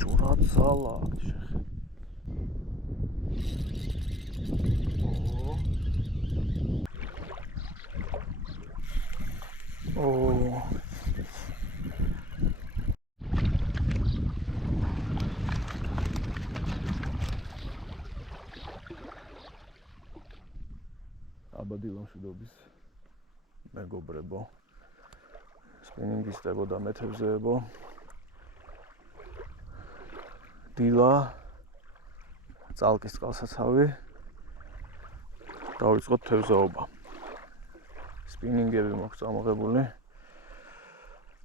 ჭურა ძალა. აბადი ლამშვიდობის მეგობრებო. სპინინგისტებო და მეთევზეებო. დილა წალკის წყალსაცავი. დავიწყოთ თევზაობა. სპინინგები მაქვს წამოღებული.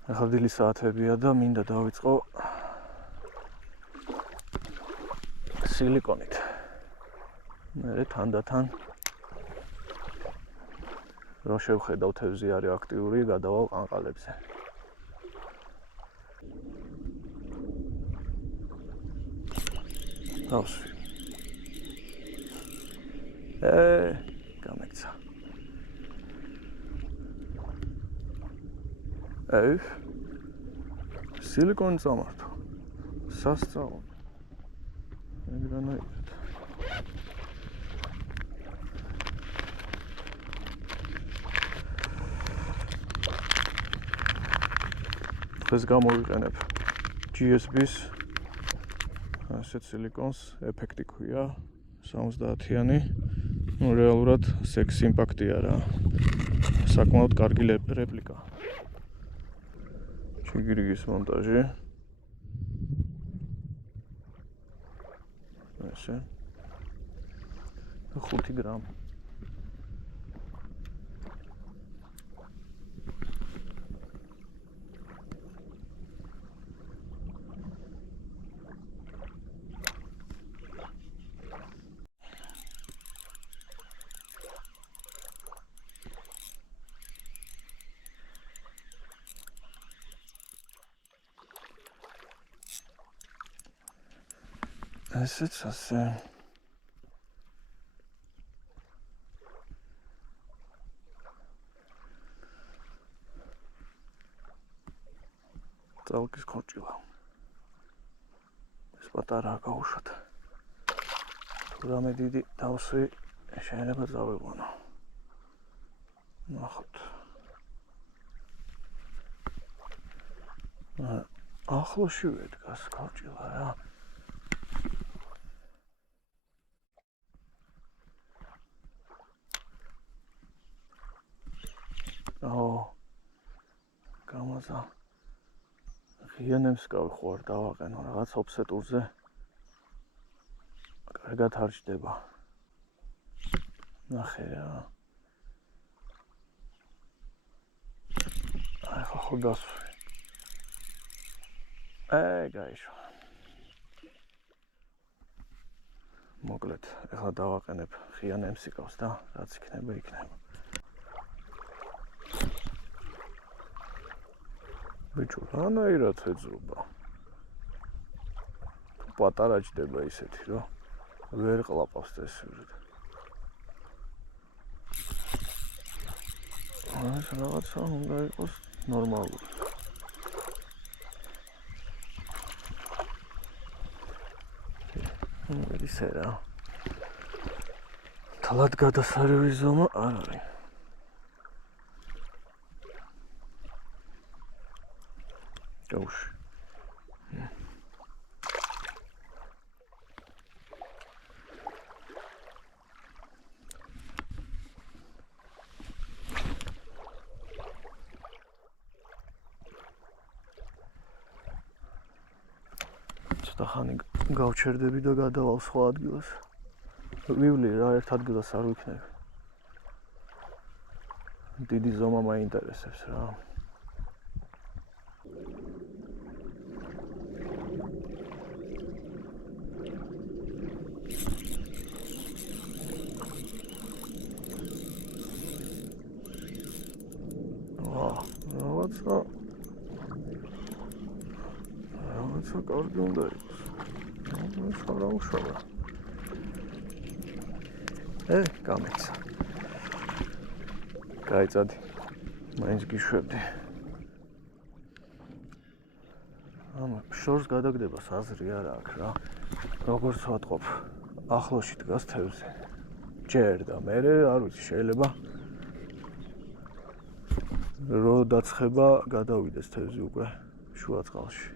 ახლა დილის საათებია და მინდა დავიწყო სილიკონით. მე თანდათან რო შევხედავ თევზი არის აქტიური, გადავალ ყანყალებზე. დავსვი. გამექცა. სილიკონი წამართვა. სასწაული. ეგრანაირად. ეს გამოვიყენებ GSB-ს ასეთ სილიკონს, ეფექტი ქვია 70-იანი. ნუ რეალურად სექს იმპაქტია რა. საკმაოდ კარგი რეპლიკა. ჩიგირიგის მონტაჟი. ესე 5 გრამი. ესეც ასე. წალკის ქორჭილა. ეს პატარაა გაუშვათ. თუ რამე დიდი დავსვი, შეიძლება წავიყვანო. ნახოთ. ახლოშივე დგას ქორჭილა რა. გამაცა ღია ნემსკავი ხო არ დავაყენო რაღაც ოფსეტურზე კარგად არ ჯდება ნახე რა ხო დასვი გაიშვა მოკლედ ეხლა დავაყენებ ღია ნემსკავს და რაც იქნება იქნება ბიჭო, რანაირად ეძრობა. პატარა ჯდება ისეთი, რომ ვერ ყლაპავს წესივრად. ეს რაღაცა უნდა იყოს ნორმალური. ისე რა. თლად გადასარევი ზომა არ არის. Gosh. ხანი გავჩერდები და გადავალ სხვა ადგილას. ვივლი რა ერთ ადგილას არ ვიქნებ. დიდი ზომა მაინტერესებს რა. რაღაცა კარგი უნდა იყოს. ეს არ აუშავა. გამეცა. გაიწადი. მაინც გიშვებდი. შორს გადაგდება საზრი არა აქვს რა. როგორც ვატყობ, ახლოში დგას თევზი. ჯერ და მე არ ვიცი, შეიძლება რო დაცხება გადავიდეს თევზი უკვე შუა წყალში.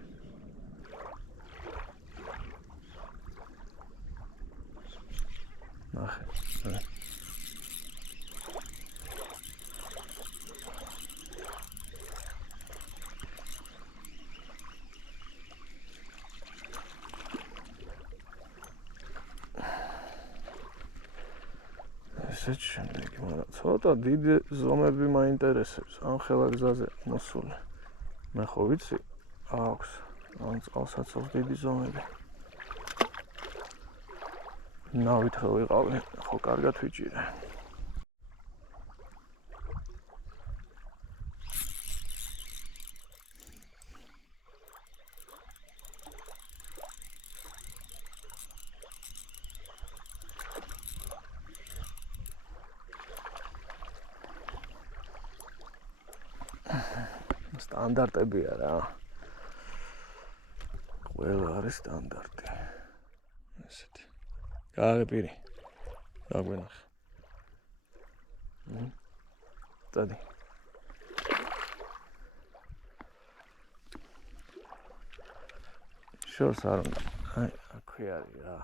ნახე. ესეც შემდეგი, მაგრამ ცოტა დიდი ზომები მაინტერესებს ამ ხელაგზაზე მოსული. მე ხო ვიცი, აქვს ამ წყალსაცავს დიდი ზომები. ნავით რო ვიყავი, ხო კარგად ვიჭირე. სტანდარტებია რა. ყველა არის სტანდარტი. ესეთი. კარი პირი. დაგვენახე. წადი. შორს არ უნდა. აი, აქვე არის რა.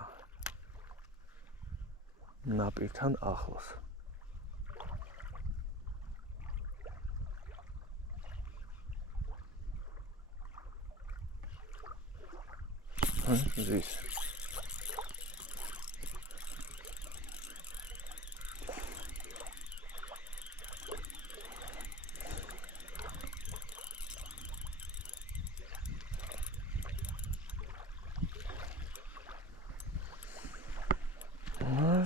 ნაპირთან ახლოს. ზის.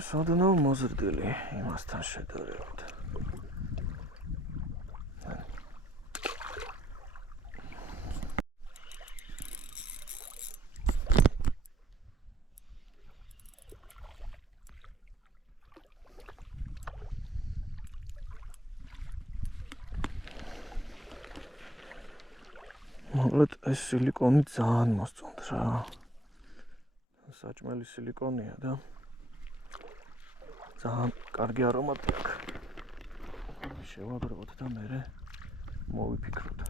სოდნო მოზრდილი იმასთან შედარებით. მოკლედ ეს სილიკონი ძალიან მოსწონთ რა. საჭმელი სილიკონია და ძალიან კარგი არომატი აქვს. შევაგროვოთ და მერე მოვიფიქროთ.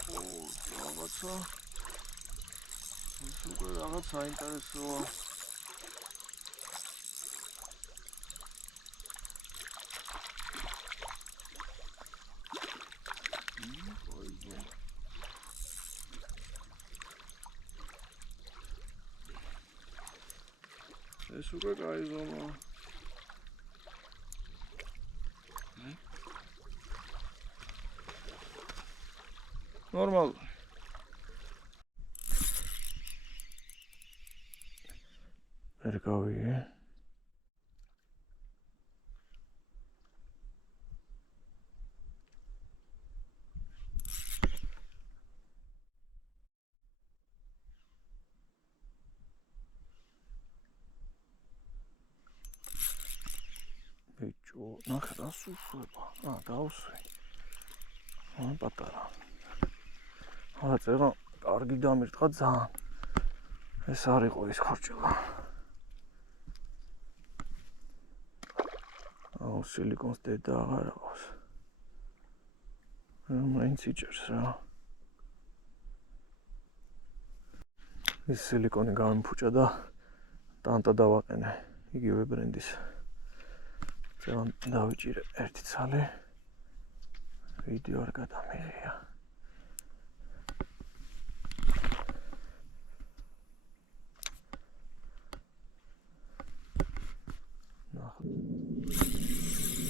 რაღაცა ეს უკვე რაღაც საინტერესოა. ეს უკვე კაი ზომაა. Normal. Ergowie. Bicho, nahre das sufleba. Davsvi. Პატარა. წერა კარგი დამირტყა ძალიან. ეს არ იყო ის ხორჭილა. აუ სილიკონს დედა აღარ აქვს. მაინც იჭერს რა. ეს სილიკონი გამიფუჭა და ტანტა დავაყენე იგივე ბრენდის. ძალიან დავიჭირე ერთი ცალი. ვიდეო არ გადამიღია.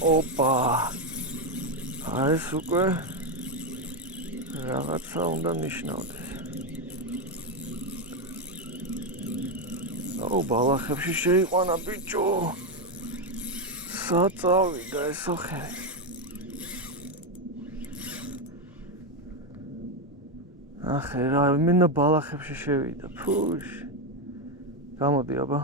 ოპა. ეს უკვე რაღაცა უნდა ნიშნავდეს. აუ, ბალახებში შეიყვანა ბიჭო. საწავიდა ეს ოხერი. ახე რა, მინდა ბალახებში შევიდა. ფუშ. გამოდი აბა.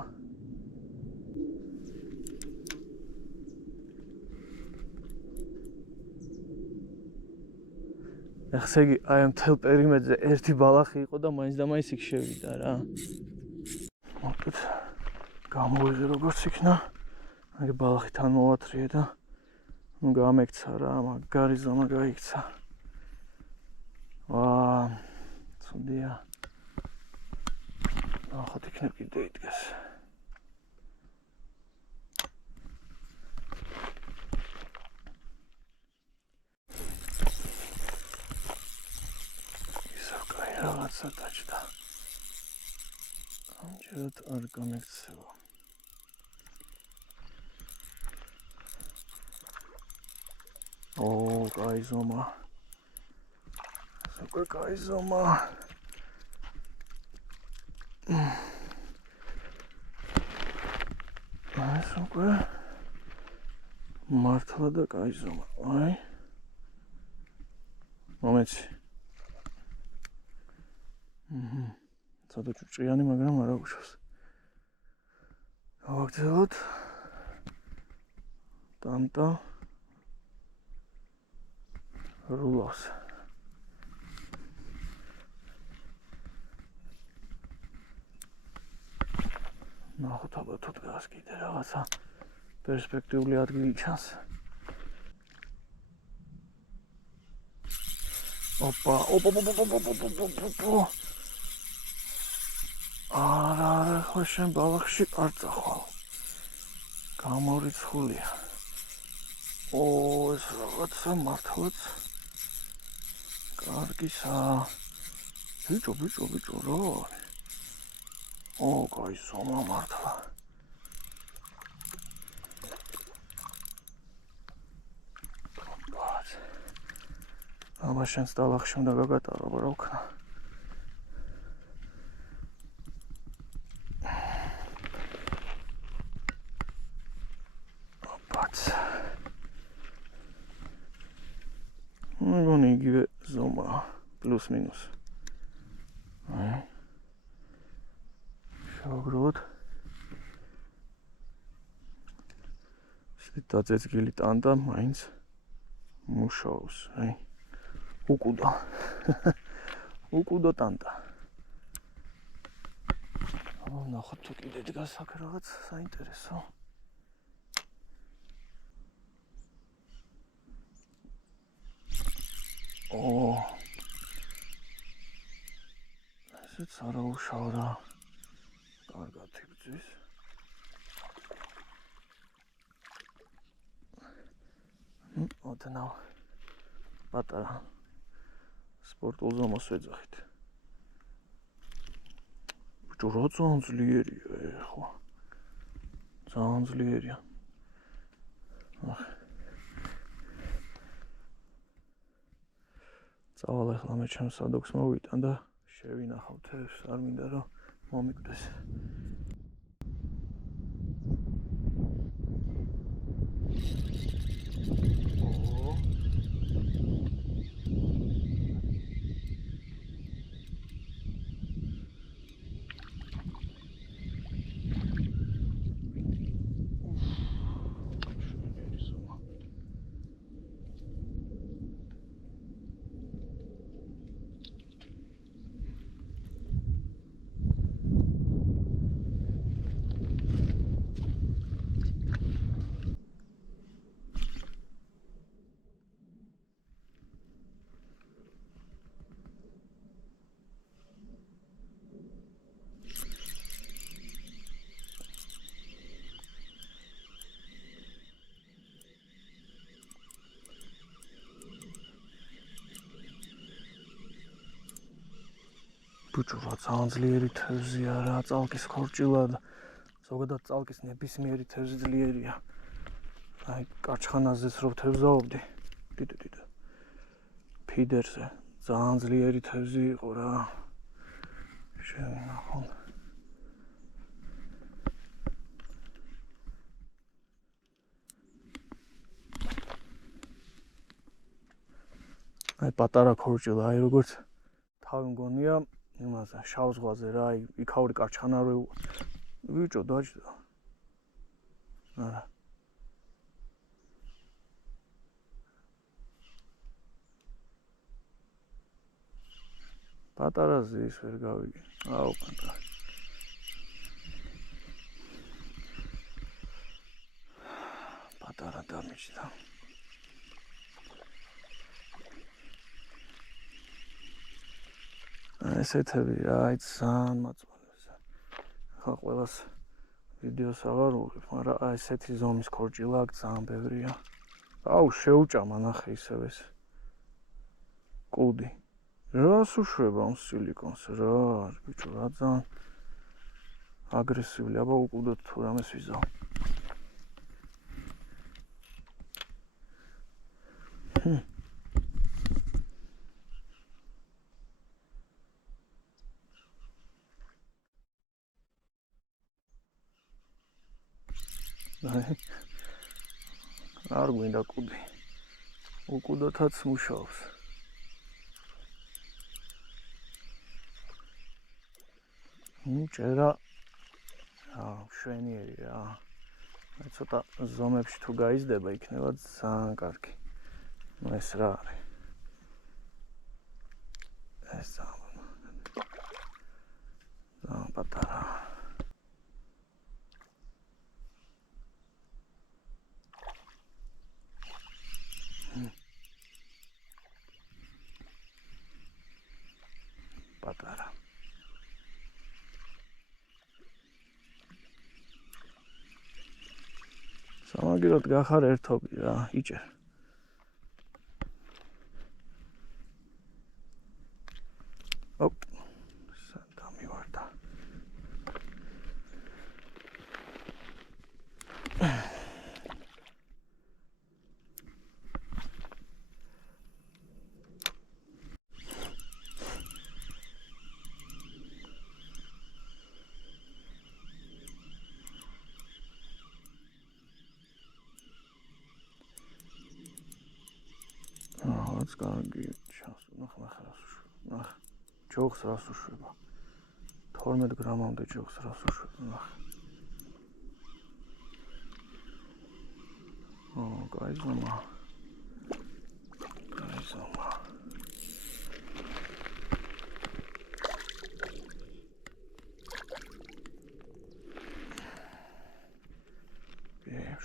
ახლა იგი აი ამ თელ პერიმეტრზე ერთი ბალახი იყო და მაინც და მაინც იქ შევიდა რა. მოკეთ გამოვიღე როგორც იქნა. აი ბალახი თან მოვათრიე და ნუ გამექცა რა, მაგარი ზომა გაიქცა. ვაა, ცუდია. ახლა იქნებ კიდე იდგეს. რაღაცა დაჭდა. ამჯერად არ გამექცევა. ო, კაი ზომა. უკვე კაი ზომა. ეს უკვე მართლა და კაი ზომა. აი. მომეცი. ცოტა ჭუჭყიანი, მაგრამ არა უშავს. გავაგრძელოთ. ტანტა რულავს. ნახოთ აბა თუ დგას კიდე რაღაცა პერსპექტიული ადგილი ჩანს. ოპა. არა, ხო შენ ბალახში არ წახვალ. გამორიცხულია. ო, ეს რაღაცა მართლაც კარგისა. ბიჭო, რა არის? ო, კაი ზომა მართლა. აბა შენს ბალახში უნდა გაგატარო, რა ვქნა. მგონი იგივე ზომა პლუს მინუს. აი. შევაგროვოთ. შეთ დაწეწგილი ტანდა მაინც მუშაობს, აი. უკუდო ტანდა. აბა ნახოთ თუ კიდე დგას აქ რაღაც საინტერესო. ო, ესეც არაუშავ რა. კარგად იბრძვის. ოდნავ პატარა სპორტულ ზომას ვეძახით. ბიჭო, რა ძალიან ძლიერია ეხლა. ძალიან ძლიერია. წავალ ახლა მე ჩემს სადოქს მოვიტან და შევინახავ თევზს, არ მინდა რომ მომიკვდეს. ბიჭო, რა ძალიან ძლიერი თევზია რა, წალკის ქორჭილა და ზოგადად წალკის ნებისმიერი თევზი ძლიერია. აი, კაჩხანაზეც რო თევზაობდი, დიდ ფიდერზე ძალიან ძლიერი თევზი იყო რა. შევინახო. აი, პატარა ქორჭილა, აი როგორც თავი მგონია იმაზე შავ ზღვაზე რა, აი იქაური კაჩხანა რო ბიჭო დაჭდა. არა. პატარაზე ის ვერ გავიგე. აუ, პატარა. პატარა დამიჭდა. ესეთები რა, აი ძალიან მაწვანებს. ხა ყველას ვიდეოს აღარ უღებ, მაგრამ აი ესეთი ზომის ქორჭილა აქ ძალიან ბევრია. აუ, შეუჭამა ნახე ისევ ეს კუდი. რას უშვება ამ სილიკონს რა, ბიჭო, რა ძალიან აგრესიული, აბა უკუდოთ თუ რამეს ვიზავ. არ გვინდა კუდი. უკუდოთაც მუშაობს. ჭერა შვენიერი რა. აი ცოტა ზომებში თუ გაიზრდება, იქნება ძალიან კარგი. ეს რა არის? ეს ძალიან პატარა. პატარა. სამაგიეროდ გახარ ერთობი რა, იჭერ. ოპ. დამივარდა. რაც კარგი ჩანს, ნახე რას უშვება. ნახე. ჯოხს რას უშვება. 12 გრამამდე ჯოხს რას უშვება, ნახე. კაი ზომა. კაი ზომა.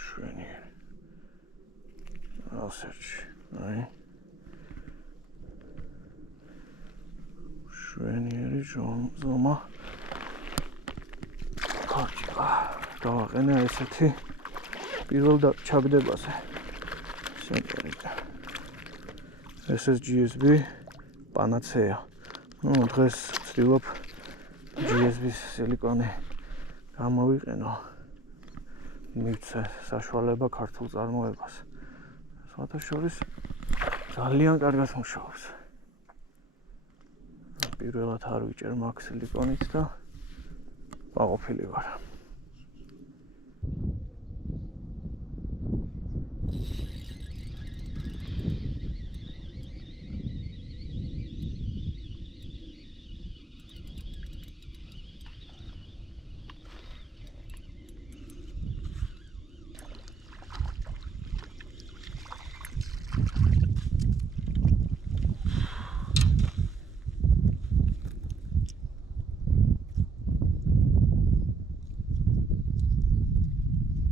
შვენიერი. ასერჩი, აი. შვენიერი ზომა. ქორჭილა. დავაყენე ესეთი პირველ ჩაგდებაზე. სენტერიდან. ეს GSB პანაცეა. დღეს ვცდილობ GSB-ის სილიკონი გამოვიყენო. მივცე საშუალება ქართულ წარმოებას. სხვათა შორის ძალიან კარგად მუშაობს. პირველად არ ვიჭერ მაგ სილიკონით და გაყოფილი ვარ.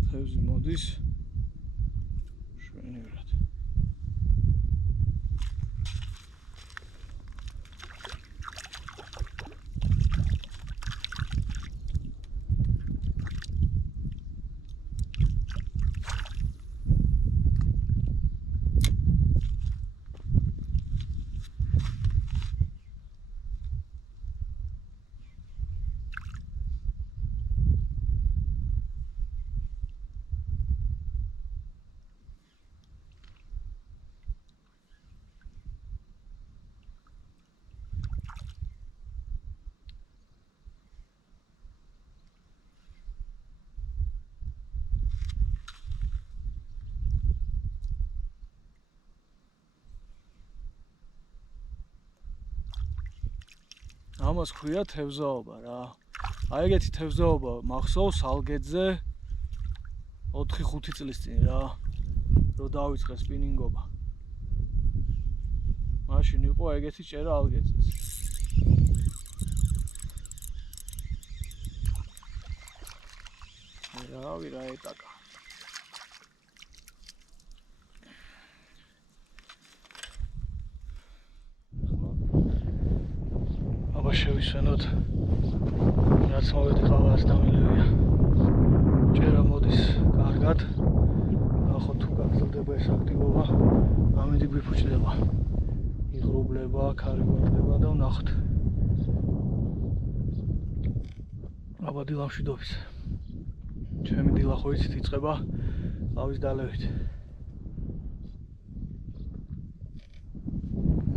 თევზი მოდის შვენივრად. ამას ქვია თევზაობა რა. აი ეგეთი თევზაობა მახსოვს ალგეთზე 4-5 წლის წინ რა. რო დავიწყე სპინინგობა. მაშინ იყო ეგეთი ჭერა ალგეთზე. რავი რა ეტაკა. აბა შევისვენოთ. რაც მოვედიყავა არც დამილევია. ჭერა მოდის კარგად. ახლა თუ გაგრძელდება ეს აქტივობა, ამინდი გვიფუჭდება. იღრუბლება, ქარი გვატდება და ვნახოთ. აბა დილა მშვიდობის. ჩემი დილა ხო იცით იწყება ყავის დალევით.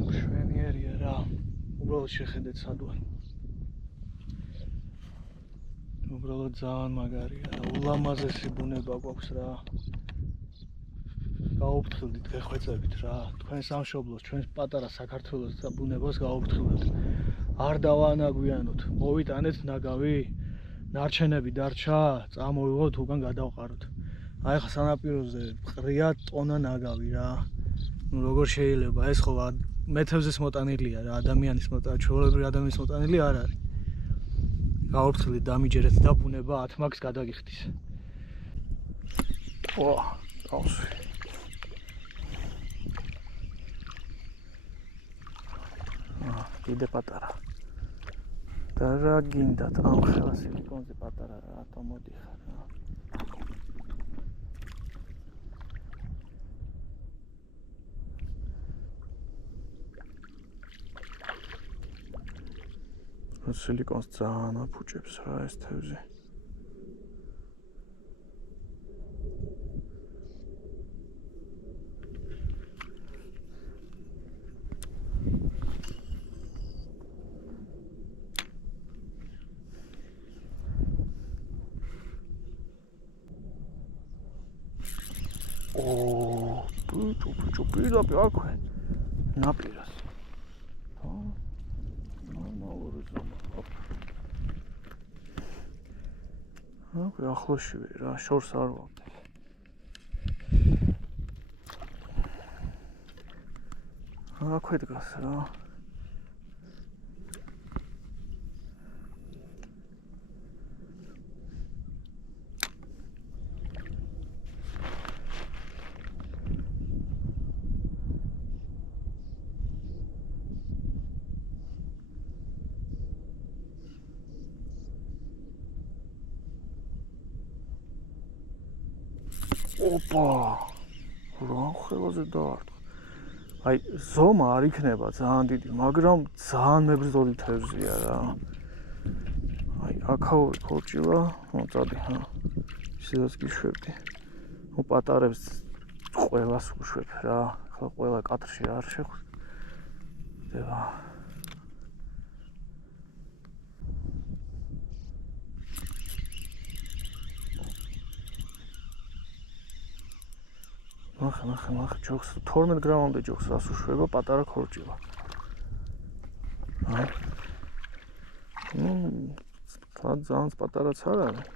მშვენიერია რა. უბრალოდ შეხედეთ სად ვარ. უბრალოდ ძალიან მაგარია და ულამაზესი ბუნება გვაქვს რა. გაუფრთხილდით, გეხვეწებით რა. თქვენ სამშობლოს, ჩვენს პატარა საქართველოს და ბუნებას გაუფრთხილდით. არ დავაანაგვიანოთ, მოვიტანეთ ნაგავი. ნარჩენები დარჩა, წამოვიღოთ უკან გადავყაროთ. აი ხა სანაპიროზე ყრია ტონა ნაგავი რა. ნუ როგორ შეიძლება ეს ხო მეთევზეს მოტანილია რა, ადამიანის ჩვეულებრივი ადამიანის მოტანილი არ არის. გაუფრთხილდით, დამიჯერეთ და ბუნება 10 მაგს გადაგიხდის. ო, ავსვი. კიდე პატარა. და რა გინდათ ამ ხელა სილიკონზე პატარა რატო მოდიხარ რა. სილიკონს ძალიან აფუჭებს რა ეს თევზი. ო, ბიჭო, პირდაპირ აქვე. ნაპირას. აკვე ახლოშივე რა, შორს არ ვავდე. აქვე დგას რა. ოპა! რა ხელაზე დაარტყა. აი, ზომა არ იქნება ძალიან დიდი, მაგრამ ძალიან მებრძოლი თევზია რა. აი, აქაური ქორჭილა, მოწადი, ჰა. ისედაც გიშვებდი. ნუ პატარებს ყველას უშვებ რა. ახლა ყველა კადრში არ შეხვდება. ნახე, ჯოქს 12 გრამამდე ჯოქს რას უშვება პატარა ქორჭილა. ძალიან პატარაც არ არის.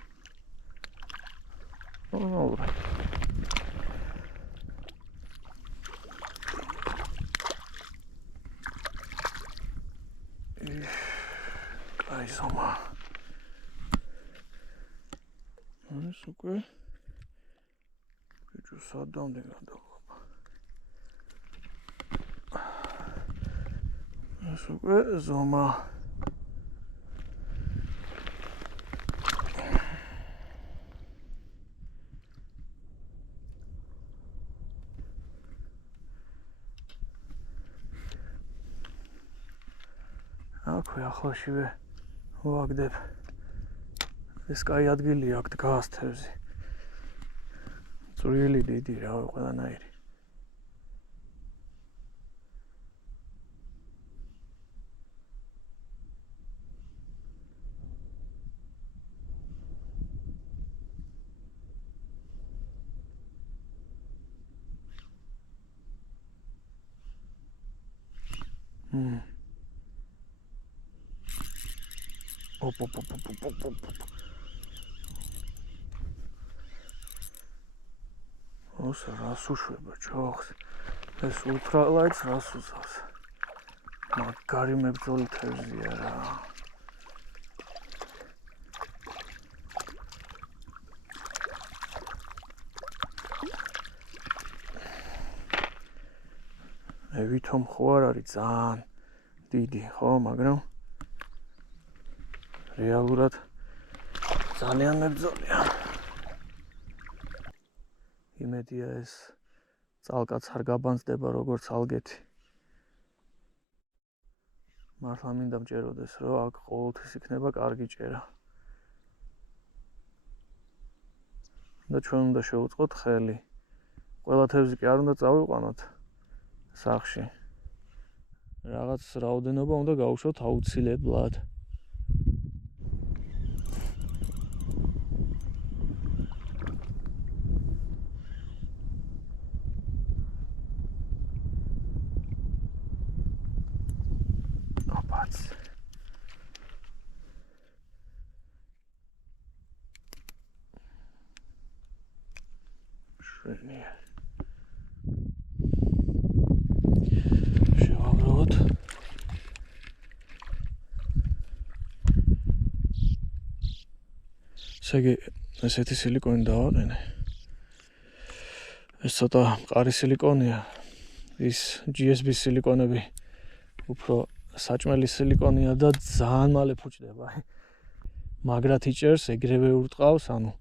ნორმალური. კაი ზომა. ეს უკვე სადამდე გადავალ. ეს უკვე ზომა. აქვე ახლაშივე ვაგდებ. ეს კაი ადგილია აქ დგას თევზი. წვრილი დიდი რა ყველანაირი. ოსა რას უშვება ჯოხს ეს ულტრალაიტს რას უზავს მაგარი მებრძოლი თევზია რა ვითომ ხო არ არის ძალიან დიდი ხო მაგრამ რეალურად ძალიან მებრძოლია იმედია ეს წალკაც არ გაბანძდება როგორც ალგეთი მართლა მინდა მჭეროდეს რომ აქ ყოველთვის იქნება კარგი ჭერა და ჩვენ უნდა შევუწყოთ ხელი ყველა თევზი კი არ უნდა წავიყვანოთ სახში რაღაც რაოდენობა უნდა გავუშვოთ აუცილებლად შევამროთ ესე ესეთი სილიკონი დავაყენე ეს ცოტა მყარი სილიკონია ის GSB სილიკონები უფრო საჭმელი სილიკონია და ძალიან მალე ფუჭდება მაგრად იჭერს ეგრევე ურტყავს ანუ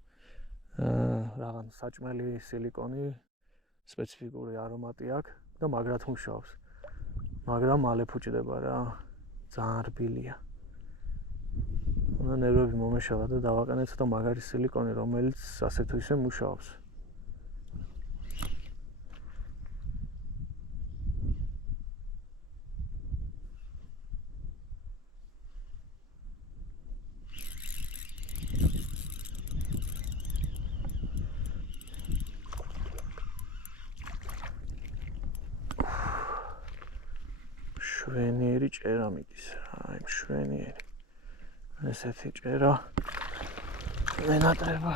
რაღაც საჭმელი სილიკონი სპეციფიკური არომატი აქვს და მაგრად მუშაობს მაგრამ მალე ფუჭდება რა ძალიან რბილია უნდა ნერვები მომეშალა და დავაყენე ცოტა მაგარი სილიკონი რომელიც ასე თუ ისე მუშაობს შვენიერი ჭერა მიდის რა აი შვენიერი ესეთი ჭერა ვენატრება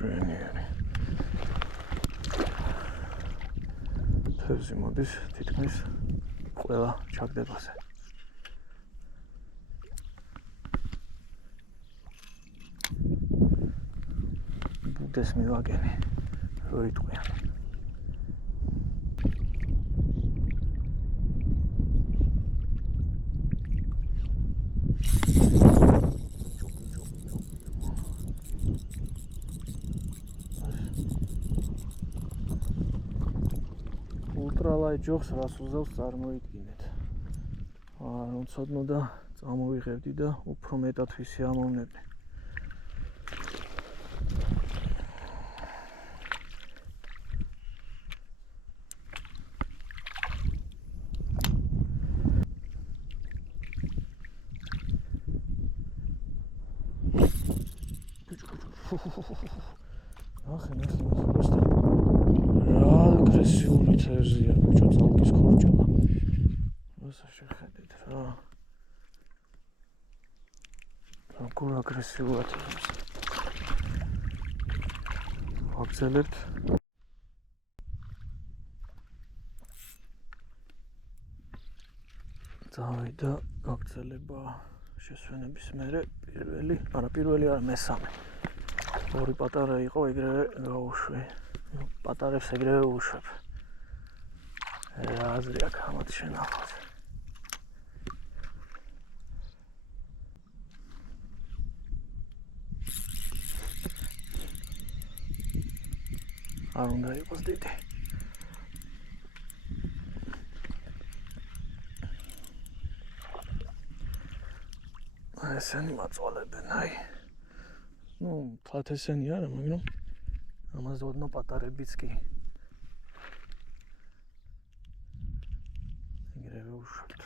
შვენიერი თევზი მოდის თითქმის ყველა ჩაგდებაზე ბუდეს მივაგენი რო იტყვიან ულტრალაიტ ჯოხს რას უზავს წარმოიდგინეთ რომ ცოდნო და წამოვიღებდი და უფრო მეტად ვისი ამოვნებდი ნახე просто რა აგრესიული თევზია ბიჭო ძალკის ქორჭილა როცა შეხედეთ რა როგორ აგრესიულად ვაგზელებთ წავიდა გაგრძელება შესვენების მერე პირველი არა მესამე ორი პატარა იყო ეგრევე გავუშვი პატარებს ეგრევე უშვებ. რა აზრი აქვს ამათ შენახავს. არ უნდა იყოს დიდი. ესენი მაწვალებენ, აი. თლათ ესენი არა, მაგრამ ამაზე ოდნავ პატარებიც კი. ეგრევე უშვებთ.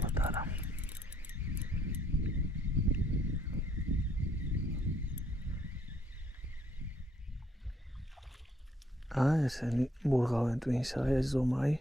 პატარა. ესენი მურღავენ ტვინსა, ეს ზომაი.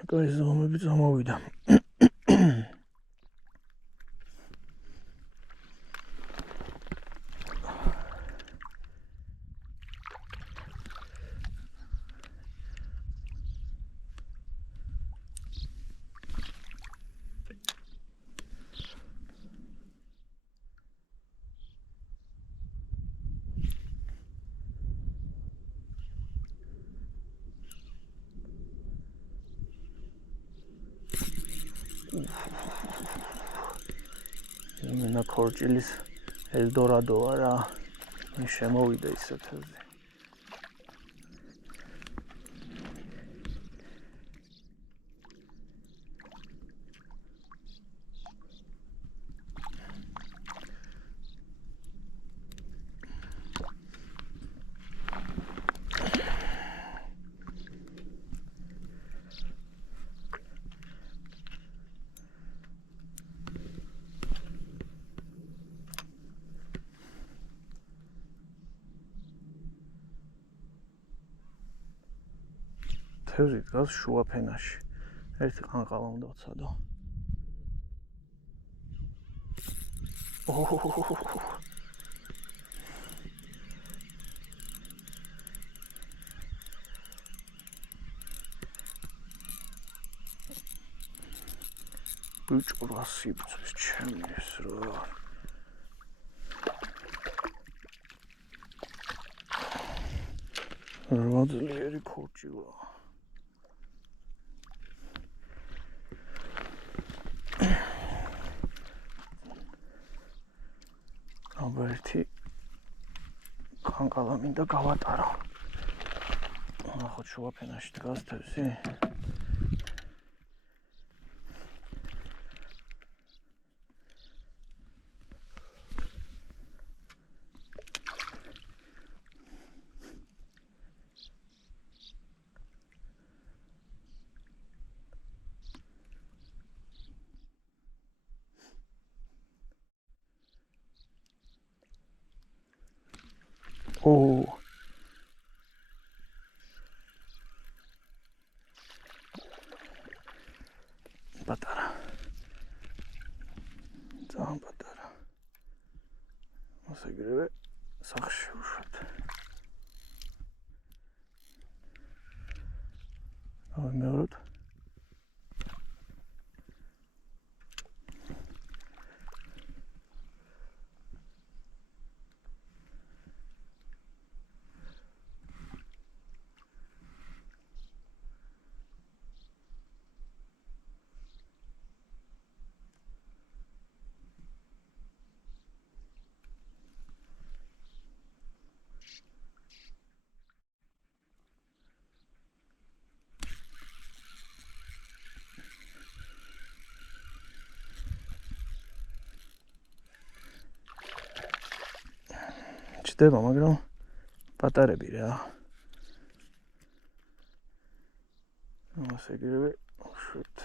Აკა ეს ზომები წამოვიდა. მენა ქორჭილის ელდორადოა რა. შემოვიდა ისეთებზე. თევზი დგას შუა ფენაში. ერთი ყანყალა უნდა ვცადო. ბიჭურა სიბწვის ჩემი ეს რა. როძლიერი ქორჭილა. ერთი ყანყალა მინდა გავატარო. ახლა შუა ფენაში დგას თევზი. პატარა. ძალიან პატარა. მოსეგრევე სახში უშვებთ. ამეროთ. ხდება, მაგრამ პატარები რა. ასე გირები შვით.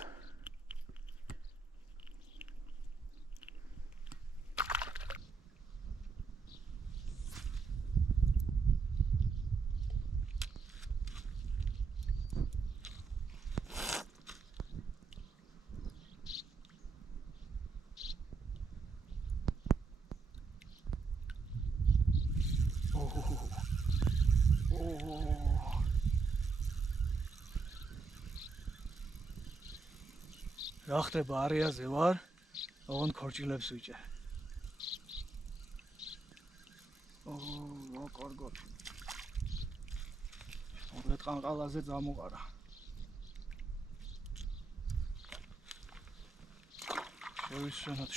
რა ხდება არეაზე ვარ, ოღონდ ქორჭილებს ვიჭერ. კარგად. მოკლედ ყანყალაზე წამოყარა.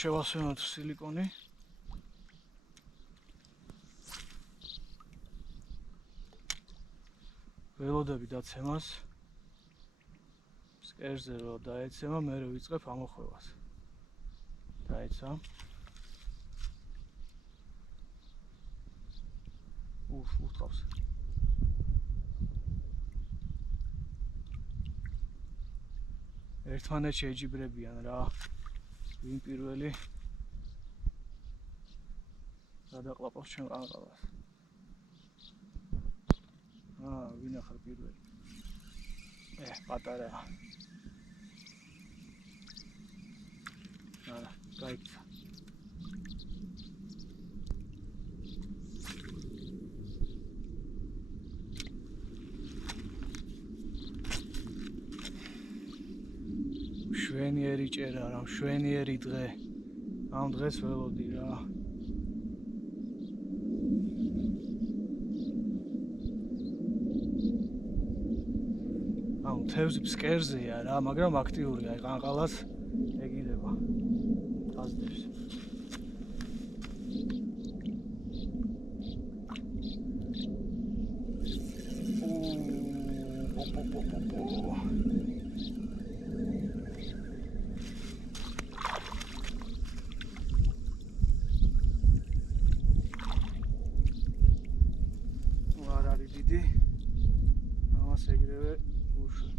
შევასვენოთ სილიკონი. ველოდები დაცემას. სკერზე რო დაეცემა, მე რო ვიწყებ ამოხვევას. დაეცა. უთავს. ერთმანეთს შეჯიბრებიან რა. ვინ პირველი გადაყლაპავს ჩვენ ყანყალას. ვინ ახლა პირველი? პატარა. გაიქცა. შვენიერი ჭერა რა, შვენიერი დღე. ამ დღეს ველოდი რა. თევზი ფსკერზეა რა, მაგრამ აქტიურია, აი ყანყალას ეგიდება. გაზდებს. არ არის დიდი. ამას ეგრევე უშვებ.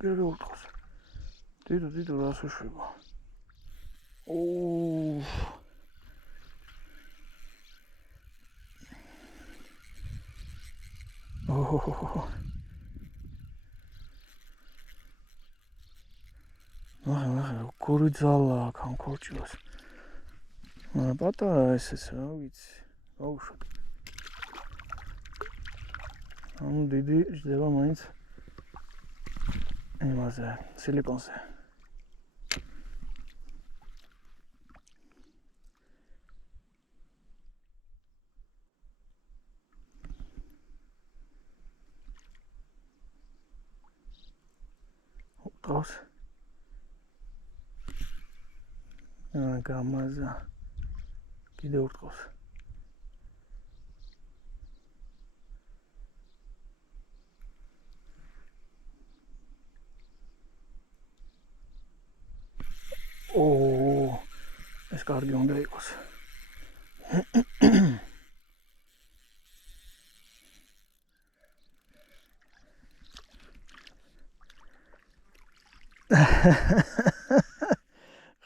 ეგრევე უთხოვს. დიდო რას უშვება. გური ძალა აქ ამ ქორჭილას. პატარა ესეც რა ვიცი. გაუშვათ. დიდი ჯდება მაინც იმაზე, სილიკონზე. უთავს. გამაზა. კიდევ უთავს. ეს კარგი უნდა იყოს.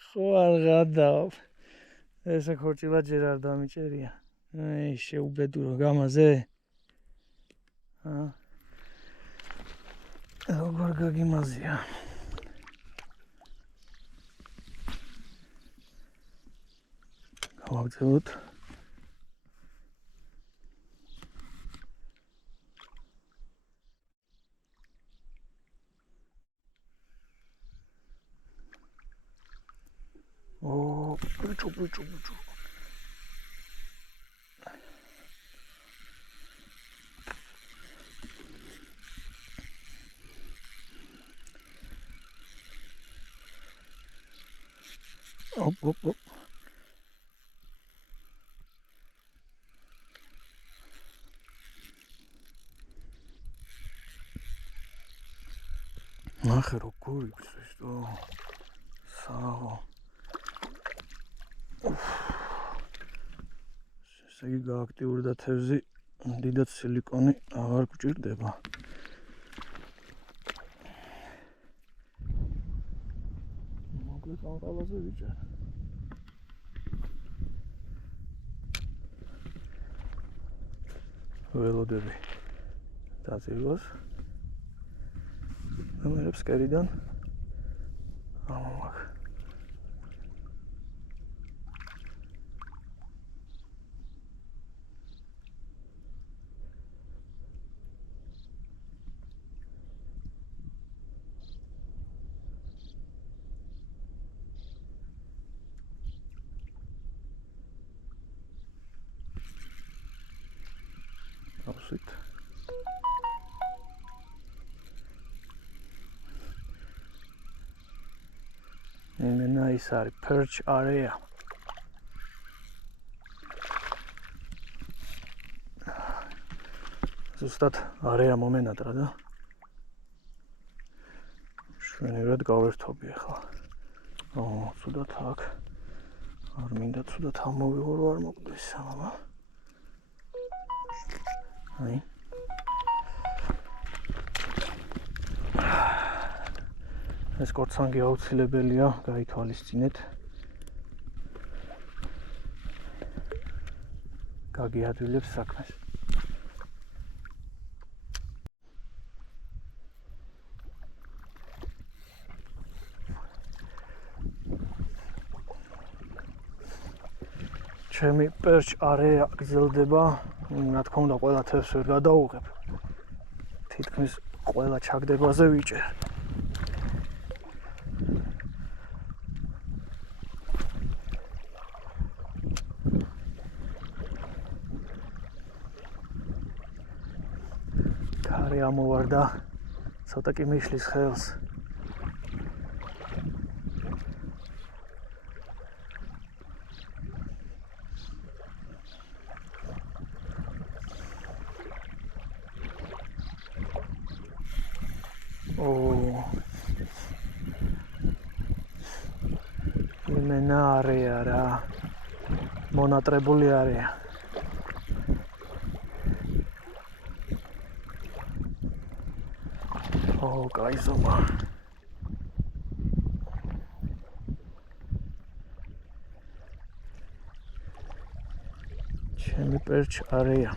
ხო არ გადავ. ესე ქორჭილა ჯერ არ დამიჭერია. შეუბედურო გამაზე. როგორ გაგიმაზია. გავაგზავნოთ. ბიჭო. Op. ნახე როგორ იბრძვის თო საო ესე იგი გააქტიურდა თევზი დიდად სილიკონი აღარ გვჭირდება მოკლედ ამ ყველაზე ვიჭერ ველოდები დაძიროს ამერებს კერიდან ამომაქ ავსვით იმენა ის არის perch area ზუსტად area მომენატრა და შვენივრად გავერთობი ახლა ცუდად აქ არ მინდა ცუდად ამოვიღო რომ არ მოკდეს ამამა აი ეს კორცანგი აუცილებელია გაითვალისწინეთ გაგიადვილებს საქმეს ჩემი perch area გრძელდება რა თქმა უნდა ყველა თევზს ვერ გადაუღებ თითქმის ყველა ჩაგდებაზე ვიჭერ კარი ამოვარდა ცოტა კი მიშლის ხელს იმენა არეა რა მონატრებული არეა კაი ზომა ჩემი perch area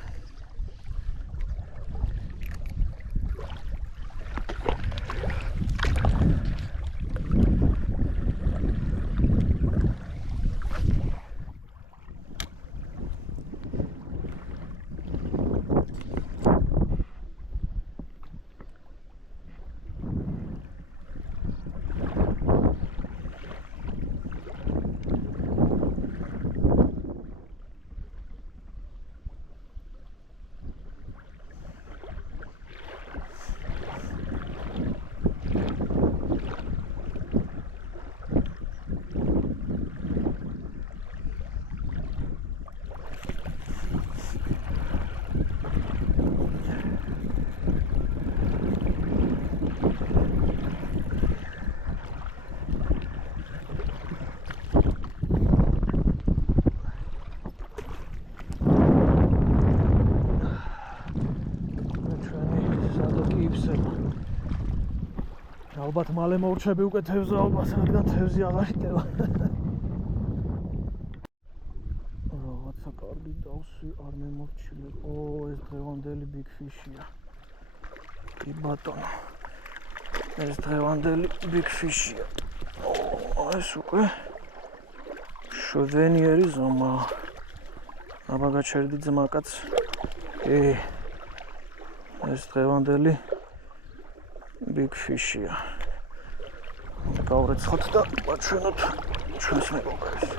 ალბათ მალე მოვრჩები უკვე თევზს ალბათ რადგან თევზი აღარ იტევა რაღაცა კარგი დავსვი არ მემორჩილე ეს დღევანდელი big fish-ია კი ბატონო ეს დღევანდელი big fish-ია ეს უკვე შვენიერი ზომა აბა გაჩერდი ძმაკაც კი ეს დღევანდელი big fish-ია გავრეცხოთ და ვაჩვენოთ ჩვენს მეგობრებს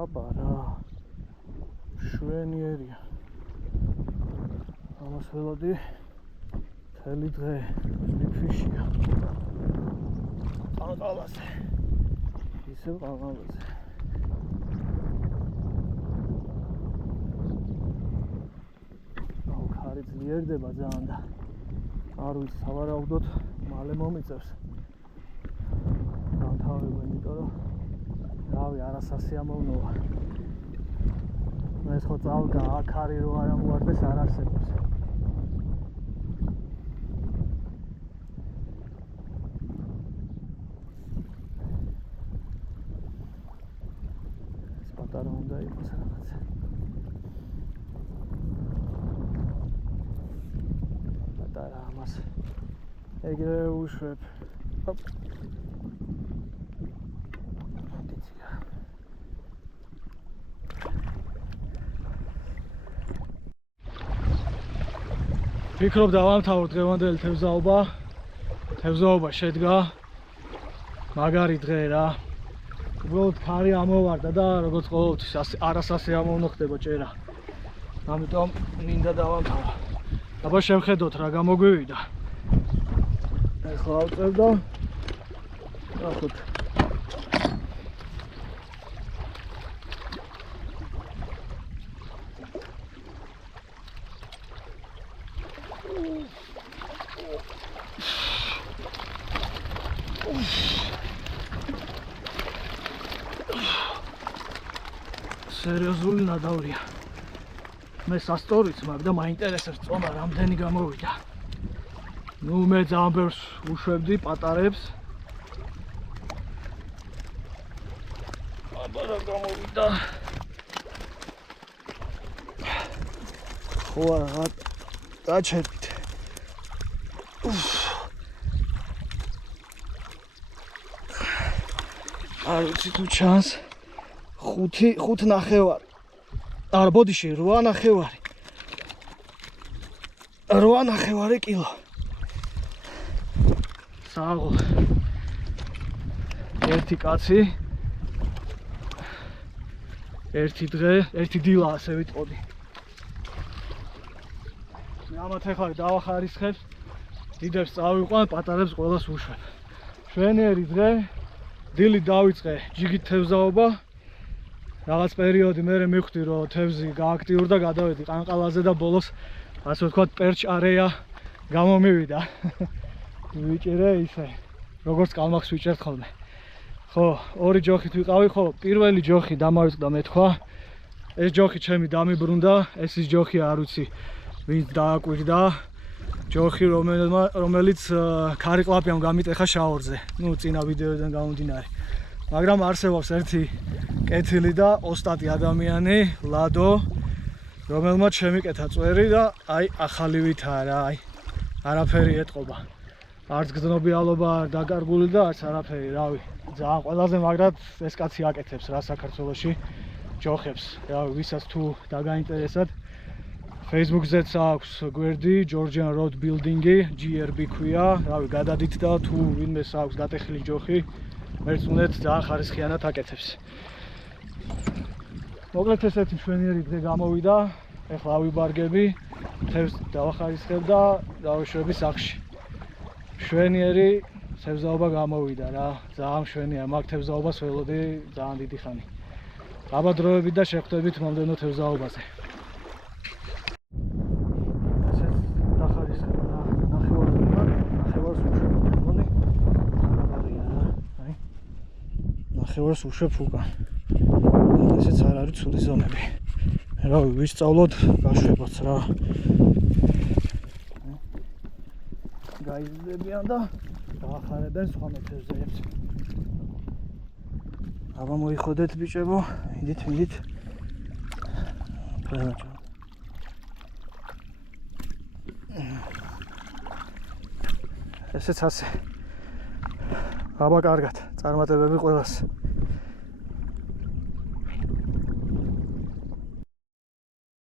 აბა რა შვენიერია ამას ველოდი მთელი დღე big fish-ია ყანყალაზე ისევ ყანყალაზე ხარი ძლიერდება ძალიან და არ ვიცი, სავარაუდოდ მალე მომიწევს. დამთავრება, იმიტომ რომ რავი, არასასიამოვნოა. ეს ხო წავდა, აქ არის რო არ ამოვარდეს, არ არსებობს. ეს პატარა უნდა იყოს რაღაცა. პატარა ამას ეგრევე უშვებ. ჰოპ. ვფიქრობ დავამთავრ დღევანდელი თევზაობა. თევზაობა შედგა. მაგარი დღე რა. უბრალოდ ქარი ამოვარდა და როგორც ყოველთვის არასასიამოვნო ხდება ჭერა. ამიტომ მინდა დავამთავრ. აბა შევხედოთ რა გამოგვივიდა. ეხლა ავწევ და ნახოთ. სერიოზული ნადავლია. მე სასტორიც მაქვს და მაინტერესებს წონა რამდენი გამოვიდა. ნუ მე ძალიან ბევრს უშვებდი პატარებს. აბა რა გამოვიდა. ხო რა დაჩერდით. არ ვიცი თუ ჩანს. 5 ნახევარი. არა, ბოდიში 8 ნახევარი. 8 ნახევარი კილო. საღო. ერთი კაცი. ერთი დღე, ერთი დილა ასე ვიტყოდი. მე ამათ ახლა დავახარისხებ. დიდებს წავიყვან, პატარებს ყველას უშვებ. შვენიერი დღე. დილით დავიწყე ჯიგით თევზაობა. რაღაც პერიოდი მერე მივხვდი რომ თევზი გააქტიურდა, გადავედი ყანყალაზე და ბოლოს ასე ვთქვათ პერჩ-არეა გამომივიდა. ვიჭერე ისე როგორც კალმახს ვიჭერთ ხოლმე. ხო, ორი ჯოხით ვიყავი, ხო, პირველი ჯოხი დამავიწყდა მე თქვა. ეს ჯოხი ჩემი დამიბრუნდა, ეს ის ჯოხი არ ვიცი ვინც დააკვირდა. ჯოხი რომელიც ქარიკლაპიამ გამიტეხა შაორზე. ნუ წინა ვიდეოდან გამომდინარე. მაგრამ არსებობს ერთი კეთილი და ოსტატი ადამიანი, ლადო, რომელმაც შემიკეთა წვერი და აი ახალივითაა რა, აი არაფერი ეტყობა. არც გზნობიალობა არ დაკარგული და არც არაფერი, რავი. ძალიან ყველაზე მაგრად ეს კაცი აკეთებს რა საქართველოში ჯოხებს. რავი, ვისაც თუ დაგაინტერესათ, Facebook-ზეც აქვს გვერდი Georgian Road Building-ი, GRB ქვია, რავი, გადადით და თუ ვინმეს აქვს გატეხილი ჯოხი მერწმუნეთ ძალიან ხარისხიანად აკეთებს. მოკლედ ესეთი მშვენიერი დღე გამოვიდა. ეხლა ავიბარგები, თევზს დავახარისხებ და დავეშვები სახლში. მშვენიერი თევზაობა გამოვიდა რა. ძალიან მშვენია, მაგ თევზაობას ველოდი ძალიან დიდი ხანი. აბა დროებით და შეხვდებით მომდევნო თევზაობაზე. ესეც დახარისხებ და ნახევარზე ნახევარს უშვებ მეგონი. ნახევარს უშვებ უკან. ესეც არ არის ცუდი ზონები. რავი, ვისწავლოთ, გაშვებოთ რა. გაიზრდებიან და გაახარებენ სხვა მეთევზეებს. აბა მოიხოდეთ ბიჭებო, მიდით. ესეც ასე. აბა კარგად, წარმატებები ყველას.